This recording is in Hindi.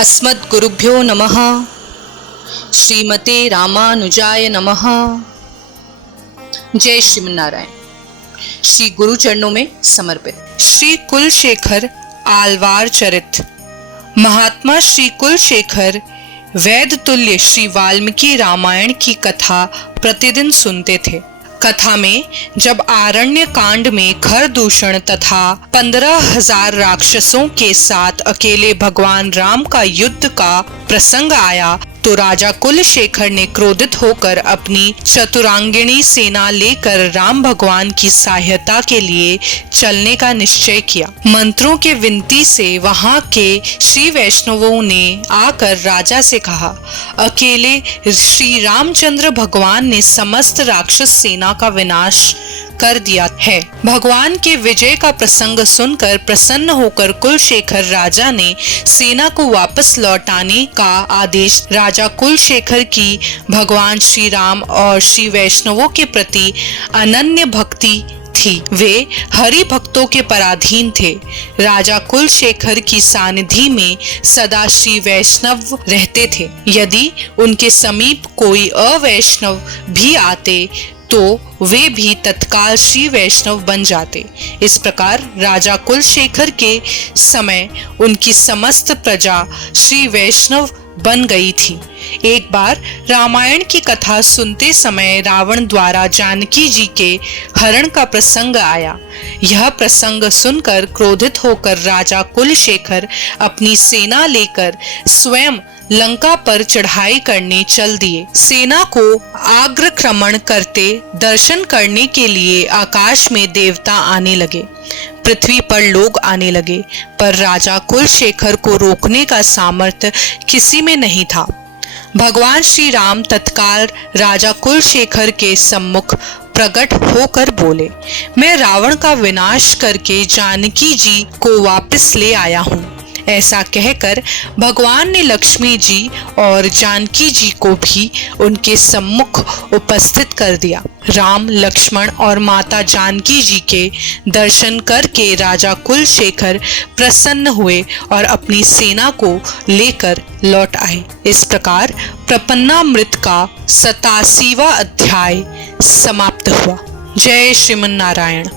अस्मद्गुरुभ्यो नमः। श्रीमते रामानुजाय नमः। जय श्रीमन्नारायण। श्री गुरु चरणों में समर्पित श्री कुलशेखर आलवार चरित। महात्मा श्री कुलशेखर वेद तुल्य श्री वाल्मीकि रामायण की कथा प्रतिदिन सुनते थे। कथा में जब आरण्य कांड में खरदूषण तथा 15,000 राक्षसों के साथ अकेले भगवान राम का युद्ध का प्रसंग आया तो राजा कुलशेखर ने क्रोधित होकर अपनी चतुरांगिणी सेना लेकर राम भगवान की सहायता के लिए चलने का निश्चय किया। मंत्रों के विनती से वहां के श्री वैष्णवों ने आकर राजा से कहा, अकेले श्री रामचंद्र भगवान ने समस्त राक्षस सेना का विनाश कर दिया है। भगवान के विजय का प्रसंग सुनकर प्रसन्न होकर कुलशेखर राजा ने सेना को वापस लौटाने का आदेश। राजा कुलशेखर की भगवान श्री राम और श्री वैष्णवों के प्रति अनन्य भक्ति थी। वे हरि भक्तों के पराधीन थे। राजा कुलशेखर की सानिधि में सदा श्री वैष्णव रहते थे। यदि उनके समीप कोई अवैष्णव भी आते तो वे भी तत्काल श्री वैष्णव बन जाते। इस प्रकार राजा कुलशेखर के समय उनकी समस्त प्रजा श्री वैष्णव बन गई थी। एक बार रामायण की कथा सुनते समय रावण द्वारा जानकी जी के हरण का प्रसंग आया। यह प्रसंग सुनकर क्रोधित होकर राजा कुलशेखर अपनी सेना लेकर स्वयं लंका पर चढ़ाई करने चल दिए। सेना को आग्रक्रमण करते दर्शन करने के लिए आकाश में देवता आने लगे, पृथ्वी पर लोग आने लगे, पर राजा कुलशेखर को रोकने का सामर्थ्य किसी में नहीं था। भगवान श्री राम तत्काल राजा कुलशेखर के सम्मुख प्रकट होकर बोले, मैं रावण का विनाश करके जानकी जी को वापस ले आया हूँ। ऐसा कहकर भगवान ने लक्ष्मी जी और जानकी जी को भी उनके सम्मुख उपस्थित कर दिया। राम, लक्ष्मण और माता जानकी जी के दर्शन करके राजा कुलशेखर प्रसन्न हुए और अपनी सेना को लेकर लौट आए। इस प्रकार प्रपन्नामृत का 87वां अध्याय समाप्त हुआ। जय श्रीमन्नारायण।